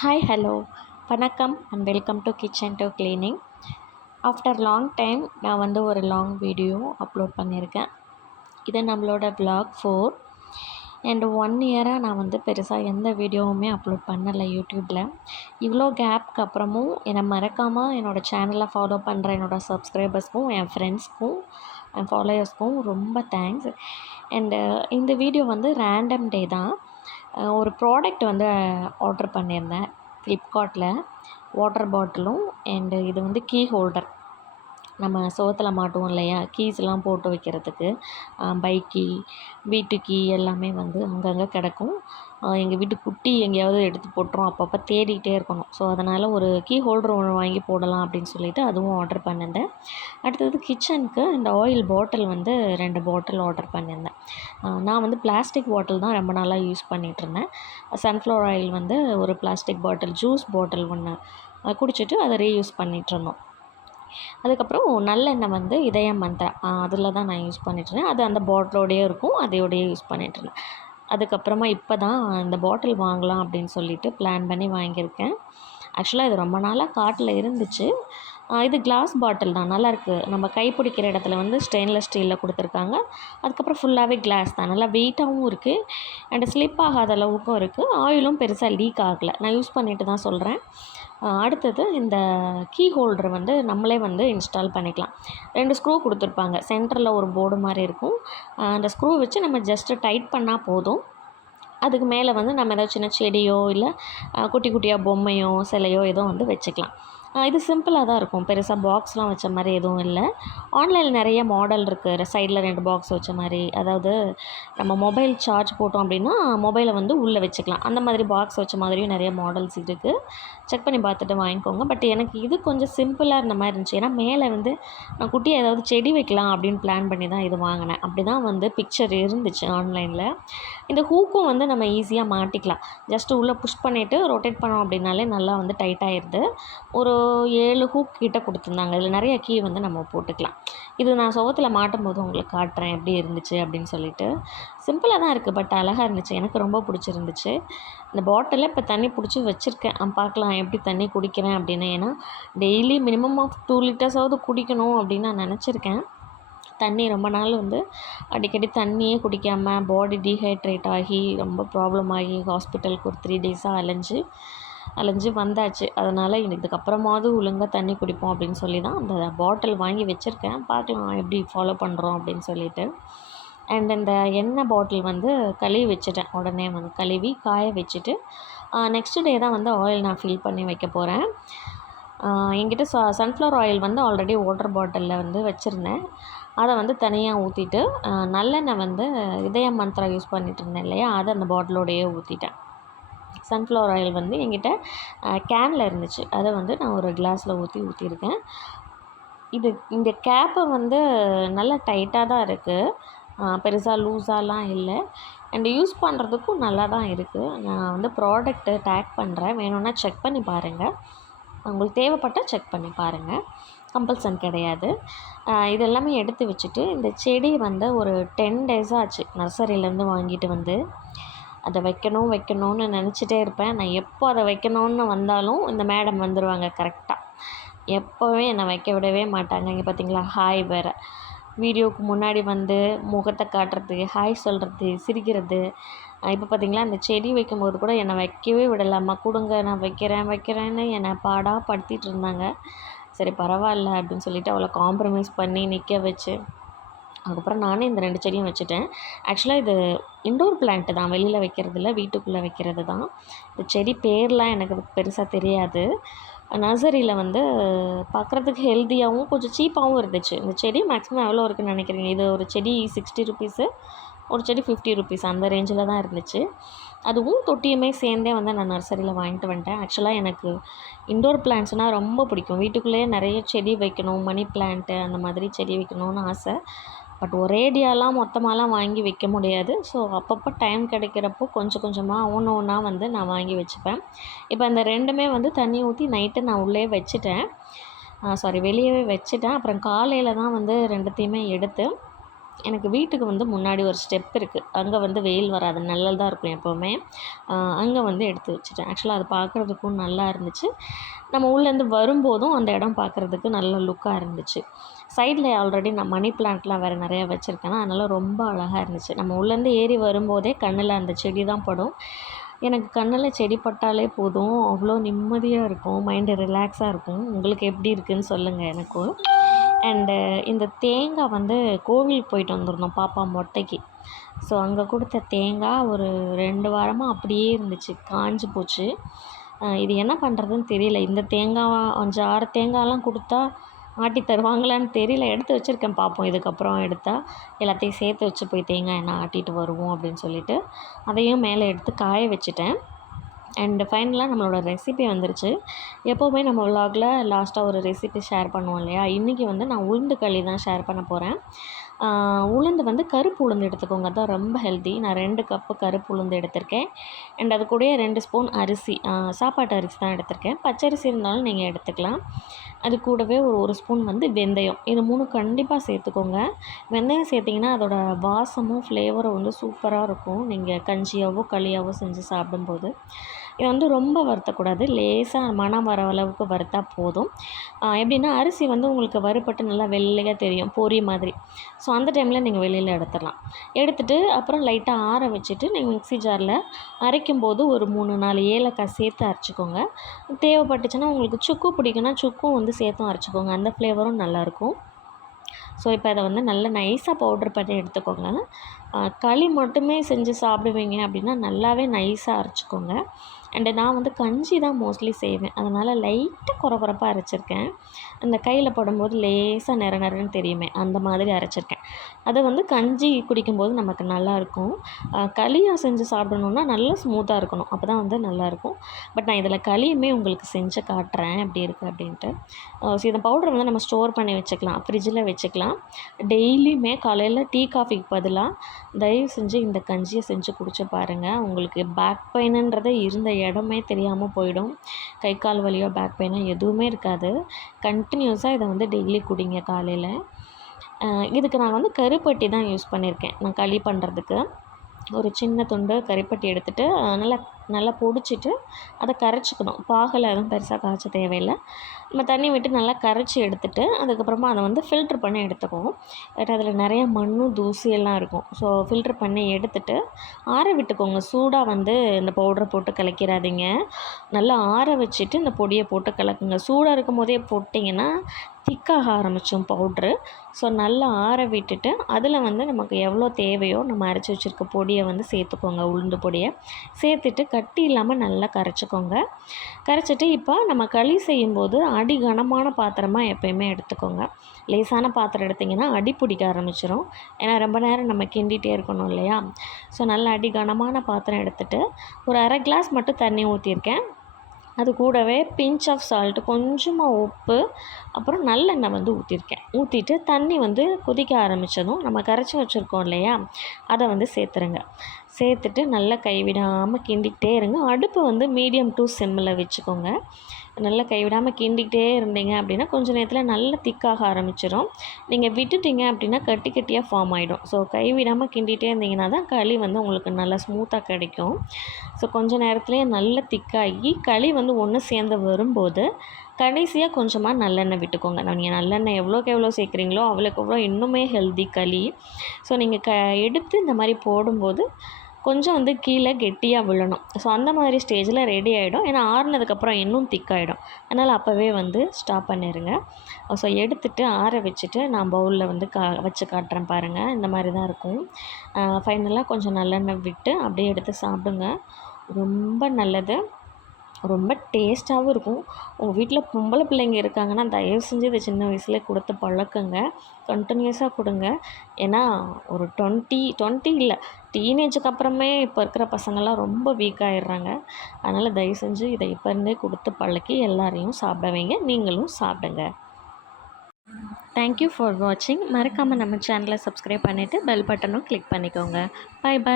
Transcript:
Hi hello வணக்கம் and welcome to kitchen to cleaning. After long time நான் வந்து ஒரு லாங் வீடியோ அப்லோட் பண்ணியிருக்கேன். இது நம்மளோட vlog 4 அண்ட் 1 இயராக நான் வந்து பெருசாக எந்த வீடியோவுமே அப்லோட் பண்ணலை யூடியூப்பில். இவ்வளோ கேப்க்கு அப்புறமும் என்னை மறக்காமல் என்னோடய சேனலை ஃபாலோ பண்ணுற என்னோடய சப்ஸ்கிரைபர்ஸ்க்கும் என் ஃப்ரெண்ட்ஸ்க்கும் என் ஃபாலோயர்ஸ்க்கும் ரொம்ப தேங்க்ஸ். அண்டு இந்த வீடியோ வந்து ரேண்டம் டே தான். ஒரு ப்ராடக்ட் வந்து ஆர்டர் பண்ணியிருந்தேன் ஃப்ளிப்கார்ட்டில். வாட்டர் பாட்டிலும் அண்டு இது வந்து கீ ஹோல்டர், நம்ம சுவத்தில் மாட்டுவோம் இல்லையா, கீஸ்லாம் போட்டு வைக்கிறதுக்கு. பைக் கீ, வீட்டு கீ எல்லாமே வந்து அங்கங்கே கிடக்கும். எங்கள் வீட்டு குட்டி எங்கேயாவது எடுத்து போட்டுரும், அப்பப்போ தேடிகிட்டே இருக்கணும். ஸோ அதனால் ஒரு கீ ஹோல்டர் ஒன்று வாங்கி போடலாம் அப்படின்னு சொல்லிவிட்டு அதுவும் ஆர்டர் பண்ணியிருந்தேன். அடுத்தது கிச்சனுக்கு இந்த ஆயில் பாட்டில் வந்து 2 பாட்டில் ஆர்டர் பண்ணியிருந்தேன். நான் வந்து பிளாஸ்டிக் பாட்டில் தான் ரொம்ப நாளாக யூஸ் பண்ணிகிட்ருந்தேன். சன்ஃப்ளவர் ஆயில் வந்து ஒரு பிளாஸ்டிக் பாட்டில், ஜூஸ் பாட்டில் ஒன்று குடிச்சிட்டு அதை ரீயூஸ் பண்ணிகிட்ருந்தோம். அதுக்கப்புறம் நல்லெண்ணெய் வந்து இதயம் மந்த்ரா, அதில் தான் நான் யூஸ் பண்ணிட்டுருந்தேன். அது அந்த பாட்டிலோடையே இருக்கும், அதையோடையே யூஸ் பண்ணிட்டுருந்தேன். அதுக்கப்புறமா இப்போ தான் இந்த பாட்டில் வாங்கலாம் அப்படின்னு சொல்லிட்டு பிளான் பண்ணி வாங்கியிருக்கேன். ஆக்சுவலாக இது ரொம்ப நாளாக கார்ட்டில் இருந்துச்சு. இது கிளாஸ் பாட்டில் தான், நல்லாயிருக்கு. நம்ம கை பிடிக்கிற இடத்துல வந்து ஸ்டெயின்லெஸ் ஸ்டீலில் கொடுத்துருக்காங்க. அதுக்கப்புறம் ஃபுல்லாகவே கிளாஸ் தான், நல்லா வெயிட்டாகவும் இருக்குது அண்டு ஸ்லிப் ஆகாத அளவுக்கும் இருக்குது. ஆயிலும் பெருசாக லீக் ஆகலை. நான் யூஸ் பண்ணிட்டு தான் சொல்கிறேன். அடுத்தது இந்த கீ ஹோல்டர் வந்து நம்மளே வந்து இன்ஸ்டால் பண்ணிக்கலாம். 2 ஸ்க்ரூ கொடுத்துருப்பாங்க. சென்டரில் ஒரு போர்டு மாதிரி இருக்கும். அந்த ஸ்க்ரூ வச்சு நம்ம ஜஸ்ட்டு டைட் பண்ணால் போதும். அதுக்கு மேலே வந்து நம்ம ஏதாவது சின்ன செடியோ இல்லை குட்டி குட்டியாக பொம்மையோ சிலையோ ஏதோ வந்து வச்சுக்கலாம். இது சிம்பிளாக தான் இருக்கும், பெருசாக பாக்ஸ்லாம் வச்ச மாதிரி எதுவும் இல்லை. ஆன்லைனில் நிறைய மாடல் இருக்குது, சைடில் 2 பாக்ஸ் வச்ச மாதிரி. அதாவது நம்ம மொபைல் சார்ஜ் போட்டோம் அப்படின்னா மொபைலை வந்து உள்ளே வச்சுக்கலாம். அந்த மாதிரி பாக்ஸ் வச்ச மாதிரியும் நிறைய மாடல்ஸ் இருக்குது. செக் பண்ணி பார்த்துட்டு வாங்கிக்கோங்க. பட் எனக்கு இது கொஞ்சம் சிம்பிளாக இருந்த மாதிரி இருந்துச்சு. ஏன்னா மேலே வந்து நான் குட்டியாக ஏதாவது செடி வைக்கலாம் அப்படின்னு பிளான் பண்ணி தான் இது வாங்கினேன். அப்படி தான் வந்து பிக்சர் இருந்துச்சு ஆன்லைனில். இந்த ஹூக்கும் வந்து நம்ம ஈஸியாக மாட்டிக்கலாம். ஜஸ்ட்டு உள்ளே புஷ் பண்ணிவிட்டு ரொட்டேட் பண்ணோம் அப்படின்னாலே நல்லா வந்து டைட் ஆகிடுது. ஒரு 7 ஹூக் கிட்ட கொடுத்துருந்தாங்க. இதில் நிறைய கீ வந்து நம்ம போட்டுக்கலாம். இது நான் சுவத்தில் மாட்டும் போது உங்களுக்கு காட்டுறேன் எப்படி இருந்துச்சு அப்படின்னு சொல்லிட்டு. சிம்பிளாக தான் இருக்குது, பட் அழகாக இருந்துச்சு. எனக்கு ரொம்ப பிடிச்சிருந்துச்சு. இந்த பாட்டிலில் இப்போ தண்ணி பிடிச்சி வச்சுருக்கேன். பார்க்கலாம் எப்படி தண்ணி குடிக்கிறேன் அப்படின்னு. ஏன்னா டெய்லி மினிமம் ஆஃப் 2 லிட்டர்ஸாவது குடிக்கணும் அப்படின்னு நான் நினச்சிருக்கேன். தண்ணி ரொம்ப நாள் வந்து அடிக்கடி தண்ணியே குடிக்காமல் பாடி டீஹைட்ரேட் ஆகி ரொம்ப ப்ராப்ளம் ஆகி ஹாஸ்பிட்டலுக்கு ஒரு 3 டேஸாக அலைஞ்சு வந்தாச்சு. அதனால் இதுக்கப்புறமாவது ஒழுங்காக தண்ணி குடிப்போம் அப்படின்னு சொல்லி தான் அந்த பாட்டில் வாங்கி வச்சுருக்கேன். பார்க்கலாம் எப்படி ஃபாலோ பண்ணுறோம் அப்படின்னு சொல்லிட்டு. அண்ட் இந்த எண்ணெய் பாட்டில் வந்து கழுவி வச்சுட்டேன். உடனே வந்து கழுவி காய வச்சுட்டு நெக்ஸ்ட் டே தான் வந்து ஆயில் நான் ஃபில் பண்ணி வைக்க போகிறேன். என்கிட்ட சன்ஃப்ளவர் ஆயில் வந்து ஆல்ரெடி வாட்டர் பாட்டிலில் வந்து வச்சுருந்தேன். அதை வந்து தனியாக ஊற்றிட்டு நல்லெண்ணெய் வந்து இதயம் மந்த்ரா யூஸ் பண்ணிகிட்டு இருந்தேன் இல்லையா, அதை அந்த பாட்டிலோடையே ஊற்றிட்டேன். சன்ஃப்ளவர் ஆயில் வந்து என்கிட்ட கேனில் இருந்துச்சு, அதை வந்து நான் ஒரு கிளாஸில் ஊற்றிருக்கேன். இந்த கேப்பை வந்து நல்லா டைட்டாக தான் இருக்குது, பெருசாக லூஸாலாம் இல்லை. அண்ட் யூஸ் பண்ணுறதுக்கும் நல்லா தான் இருக்குது. நான் வந்து ப்ராடக்ட்டு டேக் பண்ணுறேன், வேணும்னா செக் பண்ணி பாருங்கள். உங்களுக்கு தேவைப்பட்டால் செக் பண்ணி பாருங்கள், கம்பல்சன் கிடையாது. இது எல்லாமே எடுத்து வச்சுட்டு இந்த செடி வந்து ஒரு 10 டேஸ் ஆச்சு நர்சரியிலேருந்து வாங்கிட்டு வந்து. அதை வைக்கணும்னு நினச்சிட்டே இருப்பேன். நான் எப்போ அதை வைக்கணும்னு வந்தாலும் இந்த மேடம் வந்துடுவாங்க கரெக்டாக. எப்போவுமே என்னை வைக்க விடவே மாட்டாங்க. இங்கே பார்த்தீங்களா, ஹாய் வேறு. வீடியோவுக்கு முன்னாடி வந்து முகத்தை காட்டுறது, ஹாய் சொல்கிறது, சிரிக்கிறது. இப்போ பார்த்திங்களா, இந்த செடி வைக்கும்போது கூட என்னை வைக்கவே விடலாமா, கொடுங்க நான் வைக்கிறேன்னு என்னை பாடாக படுத்திகிட்டு இருந்தாங்க. சரி பரவாயில்ல அப்படின்னு சொல்லிவிட்டு அவளை காம்ப்ரமைஸ் பண்ணி நிற்க வச்சு அதுக்கப்புறம் நானே இந்த 2 செடியும் வச்சுட்டேன். ஆக்சுவலாக இது இன்டோர் பிளான்ட்டு தான், வெளியில் வைக்கிறது இல்லை, வீட்டுக்குள்ளே வைக்கிறது தான். இந்த செடி பேர்லாம் எனக்கு பெருசாக தெரியாது. நர்சரியில் வந்து பார்க்குறதுக்கு ஹெல்த்தியாகவும் கொஞ்சம் சீப்பாகவும் இருந்துச்சு. இந்த செடி மேக்ஸிமம் எவ்வளோ இருக்குதுன்னு நினைக்கிறீங்க? இது ஒரு செடி 60 ருபீஸு, ஒரு செடி 50 ருபீஸ், அந்த ரேஞ்சில் தான் இருந்துச்சு. அதுவும் தொட்டியுமே சேர்ந்தே வந்து நான் நர்சரியில் வாங்கிட்டு வந்துட்டேன். ஆக்சுவலாக எனக்கு இன்டோர் பிளான்ட்ஸ்னால் ரொம்ப பிடிக்கும். வீட்டுக்குள்ளேயே நிறைய செடி வைக்கணும், மணி பிளான்ட்டு அந்த மாதிரி செடி வைக்கணும்னு ஆசை. பட் ஒரேடியாலாம் மொத்தமாலாம் வாங்கி வைக்க முடியாது. ஸோ அப்பப்போ டைம் கிடைக்கிறப்போ கொஞ்சம் கொஞ்சமாக ஒவ்வொன்றா வந்து நான் வாங்கி வச்சுப்பேன். இப்போ அந்த 2மே வந்து தண்ணி ஊற்றி நைட்டு நான் உள்ளே வச்சுட்டேன். வெளியவே வச்சுட்டேன். அப்புறம் காலையில் தான் வந்து 2த்தையுமே எடுத்து எனக்கு வீட்டுக்கு வந்து முன்னாடி ஒரு ஸ்டெப் இருக்குது, அங்கே வந்து வெயில் வராது, நிழல் தான் இருக்கும் எப்போவுமே. அங்கே வந்து எடுத்து வச்சுட்டேன். ஆக்சுவலாக அது பார்க்குறதுக்கும் நல்லா இருந்துச்சு. நம்ம உள்ளேருந்து வரும்போதும் அந்த இடம் பார்க்குறதுக்கு நல்ல லுக்காக இருந்துச்சு. சைடில் ஆல்ரெடி நான் மணி பிளான்ட்லாம் வேறு நிறையா வச்சுருக்கேன், அதனால் ரொம்ப அழகாக இருந்துச்சு. நம்ம உள்ளேருந்து ஏறி வரும்போதே கண்ணில் அந்த செடி தான் படும். எனக்கு கண்ணில் செடி பட்டாலே போதும், அவ்வளோ நிம்மதியாக இருக்கும், மைண்டு ரிலாக்ஸாக இருக்கும். உங்களுக்கு எப்படி இருக்குதுன்னு சொல்லுங்கள் எனக்கும். அண்டு இந்த தேங்காய் வந்து கோவிலுக்கு போயிட்டு வந்திருந்தோம் பாப்பா மொட்டைக்கு. ஸோ அங்கே கொடுத்த தேங்காய் ஒரு 2 வாரமாக அப்படியே இருந்துச்சு, காஞ்சு போச்சு. இது என்ன பண்ணுறதுன்னு தெரியல. இந்த தேங்காய் 5, 6 தேங்காயெலாம் கொடுத்தா ஆட்டி தருவாங்களான்னு தெரியல. எடுத்து வச்சுருக்கேன், பார்ப்போம் இதுக்கப்புறம் எடுத்தால் எல்லாத்தையும் சேர்த்து வச்சு போய் தேங்காய் எண்ணெய் ஆட்டிட்டு வருவோம் அப்படின்னு சொல்லிட்டு அதையும் மேலே எடுத்து காய வச்சுட்டேன். அண்டு ஃபைனலாக நம்மளோட ரெசிபி வந்துருச்சு. எப்போவுமே நம்ம விலாகில் லாஸ்ட்டாக ஒரு ரெசிபி ஷேர் பண்ணுவோம் இல்லையா, இன்றைக்கி வந்து நான் உளுந்து களி தான் ஷேர் பண்ண போகிறேன். உளுந்து வந்து கருப்பு உளுந்து எடுத்துக்கோங்க, அதுதான் ரொம்ப ஹெல்த்தி. நான் 2 கப்பு கருப்பு உளுந்து எடுத்திருக்கேன். அண்ட் அது கூடயே 2 ஸ்பூன் அரிசி, சாப்பாட்டு அரிசி தான் எடுத்திருக்கேன். பச்சரிசி இருந்தாலும் நீங்கள் எடுத்துக்கலாம். அது கூடவே ஒரு ஸ்பூன் வந்து வெந்தயம், இது 3 கண்டிப்பாக சேர்த்துக்கோங்க. வெந்தயம் சேர்த்திங்கன்னா அதோட வாசமும் ஃப்ளேவரும் வந்து சூப்பராக இருக்கும், நீங்கள் கஞ்சியாவோ களியாவோ செஞ்சு சாப்பிடும்போது. இதை வந்து ரொம்ப வறுத்தக்கூடாது, லேசாக மணம் வர அளவுக்கு வறுத்தா போதும். எப்படின்னா அரிசி வந்து உங்களுக்கு வறுபட்டு நல்லா வெள்ளையாக தெரியும், பொரி மாதிரி. ஸோ அந்த டைமில் நீங்கள் வெளியில் எடுத்துடலாம். எடுத்துகிட்டு அப்புறம் லைட்டாக ஆற வச்சுட்டு நீங்கள் மிக்ஸி ஜாரில் அரைக்கும்போது ஒரு 3, 4 ஏலக்காய் சேர்த்து அரைச்சிக்கோங்க. தேவைப்பட்டுச்சுன்னா உங்களுக்கு சுக்கு பிடிக்குன்னா சுக்கும் வந்து சேர்த்தும் அரைச்சிக்கோங்க, அந்த ஃப்ளேவரும் நல்லாயிருக்கும். ஸோ இப்போ அதை வந்து நல்லா நைஸாக பவுட்ரு பண்ணி எடுத்துக்கோங்க. களி மட்டுமே செஞ்சு சாப்பிடுவீங்க அப்படின்னா நல்லாவே நைஸாக அரைச்சிக்கோங்க. அண்டு நான் வந்து கஞ்சி தான் மோஸ்ட்லி செய்வேன், அதனால் லைட்டாக குறப்பாக அரைச்சிருக்கேன். அந்த கையில் படும்போது லேசாக நெருன்னு தெரியுமே, அந்த மாதிரி அரைச்சிருக்கேன். அதை வந்து கஞ்சி குடிக்கும்போது நமக்கு நல்லாயிருக்கும். களியாக செஞ்சு சாப்பிடணுன்னா நல்லா ஸ்மூத்தாக இருக்கணும், அப்போ தான் வந்து நல்லாயிருக்கும். பட் நான் இதில் களியுமே உங்களுக்கு செஞ்சு காட்டுறேன் எப்படி இருக்குது அப்படின்ட்டு. ஸோ இந்த பவுடர் வந்து நம்ம ஸ்டோர் பண்ணி வச்சுக்கலாம், ஃப்ரிட்ஜில் வச்சுக்கலாம். டெய்லியுமே காலையில் டீ காஃபிக்கு பதிலாக தயவு செஞ்சு இந்த கஞ்சியை செஞ்சு குடிச்சு பாருங்கள். உங்களுக்கு பேக் பெயினுன்றதே இருந்த இடமே தெரியாமல் போயிடும். கை கால் வலியோ பேக் பெயினோ எதுவுமே இருக்காது. கண்டினியூஸாக இதை வந்து டெய்லி குடிங்க காலையில். இதுக்கு நான் வந்து கருப்பட்டி தான் யூஸ் பண்ணியிருக்கேன். நான் களி பண்ணுறதுக்கு ஒரு சின்ன துண்டு கருப்பட்டி எடுத்துகிட்டு நல்லா பொடிச்சிட்டு அதை கரைச்சிக்கணும். பாகில் எதுவும் பெருசாக காய்ச்ச தேவையில்லை. நம்ம தண்ணி விட்டு நல்லா கரைச்சி எடுத்துகிட்டு அதுக்கப்புறமா அதை வந்து ஃபில்ட்ரு பண்ணி எடுத்துக்குவோம். அதில் நிறைய மண்ணும் தூசியெல்லாம் இருக்கும். ஸோ ஃபில்ட்ரு பண்ணி எடுத்துகிட்டு ஆற விட்டுக்கோங்க. சூடாக வந்து இந்த பவுடரை போட்டு கலக்கிறாதீங்க, நல்லா ஆற வச்சுட்டு இந்த பொடியை போட்டு கலக்குங்க. சூடாக இருக்கும் போதே போட்டிங்கன்னா திக்காக ஆரம்பித்தோம் பவுட்ரு. ஸோ நல்லா ஆற விட்டுட்டு அதில் வந்து நமக்கு எவ்வளோ தேவையோ நம்ம அரைச்சி வச்சுருக்க பொடியை வந்து சேர்த்துக்கோங்க. உளுந்து பொடியை சேர்த்துட்டு கட்டி இல்லாமல் நல்லா கரைச்சிக்கோங்க. கரைச்சிட்டு இப்போ நம்ம களி செய்யும்போது அடி கனமான பாத்திரமாக எப்போயுமே எடுத்துக்கோங்க. லேசான பாத்திரம் எடுத்திங்கன்னா அடி பிடிக்க ஆரம்பிச்சிடும், ஏன்னா ரொம்ப நேரம் நம்ம கிண்டிகிட்டே இருக்கணும் இல்லையா. ஸோ நல்லா அடி கனமான பாத்திரம் எடுத்துகிட்டு ஒரு 1/2 கிளாஸ் மட்டும் தண்ணி ஊற்றிருக்கேன். அது கூடவே பிஞ்ச் ஆஃப் சால்ட்டு, கொஞ்சமாக உப்பு, அப்புறம் நல்லெண்ணெய் வந்து ஊற்றிருக்கேன். ஊற்றிட்டு தண்ணி வந்து கொதிக்க ஆரம்பித்ததும் நம்ம கரைச்சி வச்சுருக்கோம் இல்லையா, அதை வந்து சேர்த்துருங்க. சேர்த்துட்டு நல்லா கைவிடாமல் கிண்டிக்கிட்டே இருங்க. அடுப்பு வந்து மீடியம் டு சிம்மில் வச்சுக்கோங்க. நல்லா கைவிடாமல் கிண்டிக்கிட்டே இருந்தீங்க அப்படின்னா கொஞ்சம் நேரத்தில் நல்லா திக்காக ஆரம்பிச்சிடும். நீங்கள் விட்டுட்டிங்க அப்படின்னா கட்டி கட்டியாக ஃபார்ம் ஆகிடும். ஸோ கைவிடாமல் கிண்டிகிட்டே இருந்தீங்கன்னா தான் களி வந்து உங்களுக்கு நல்லா ஸ்மூத்தாக கிடைக்கும். ஸோ கொஞ்சம் நேரத்துலேயே நல்லா திக்காகி களி வந்து ஒன்று சேர்ந்து வரும்போது கடைசியாக கொஞ்சமாக நல்லெண்ணெய் விட்டுக்கோங்க. நீங்கள் நல்லெண்ணெய் எவ்வளோக்கு எவ்வளோ சேர்க்குறீங்களோ அவ்வளோக்கு எவ்வளோ இன்னுமே ஹெல்தி களி. ஸோ நீங்கள் எடுத்து இந்த மாதிரி போடும்போது கொஞ்சம் வந்து கீழே கெட்டியாக விழணும். ஸோ அந்த மாதிரி ஸ்டேஜில் ரெடி ஆகிடும். ஏன்னா ஆறுனதுக்கப்புறம் இன்னும் திக்காகிடும், அதனால் அப்போவே வந்து ஸ்டாப் பண்ணிடுங்க. ஸோ எடுத்துகிட்டு ஆற வச்சுட்டு நான் பவுலில் வந்து வச்சு காட்டுறேன் பாருங்கள். இந்த மாதிரி தான் இருக்கும். ஃபைனலாக கொஞ்சம் நல்லெண்ணெய் விட்டு அப்படியே எடுத்து சாப்பிடுங்க, ரொம்ப நல்லது, ரொம்ப டேஸ்ட்டாகவும் இருக்கும். உங்கள் வீட்டில் பொம்பளை பிள்ளைங்க இருக்காங்கன்னா தயவு செஞ்சு இதை சின்ன வயசுலேயே கொடுத்து பழக்குங்க, கண்டினியூஸாக கொடுங்க. ஏன்னா ஒரு 20 இல்லை, டீனேஜுக்கு அப்புறமே இப்போ இருக்கிற பசங்கள்லாம் ரொம்ப வீக் ஆகிடுறாங்க. அதனால் தயவு செஞ்சு இதை இப்போ இருந்தே கொடுத்து பழக்கி எல்லாரையும் சாப்பிட வைங்க, நீங்களும் சாப்பிடுங்க. தேங்க்யூ ஃபார் வாட்சிங். மறக்காமல் நம்ம சேனலை சப்ஸ்கிரைப் பண்ணிவிட்டு பெல் பட்டனும் கிளிக் பண்ணிக்கோங்க. Bye bye.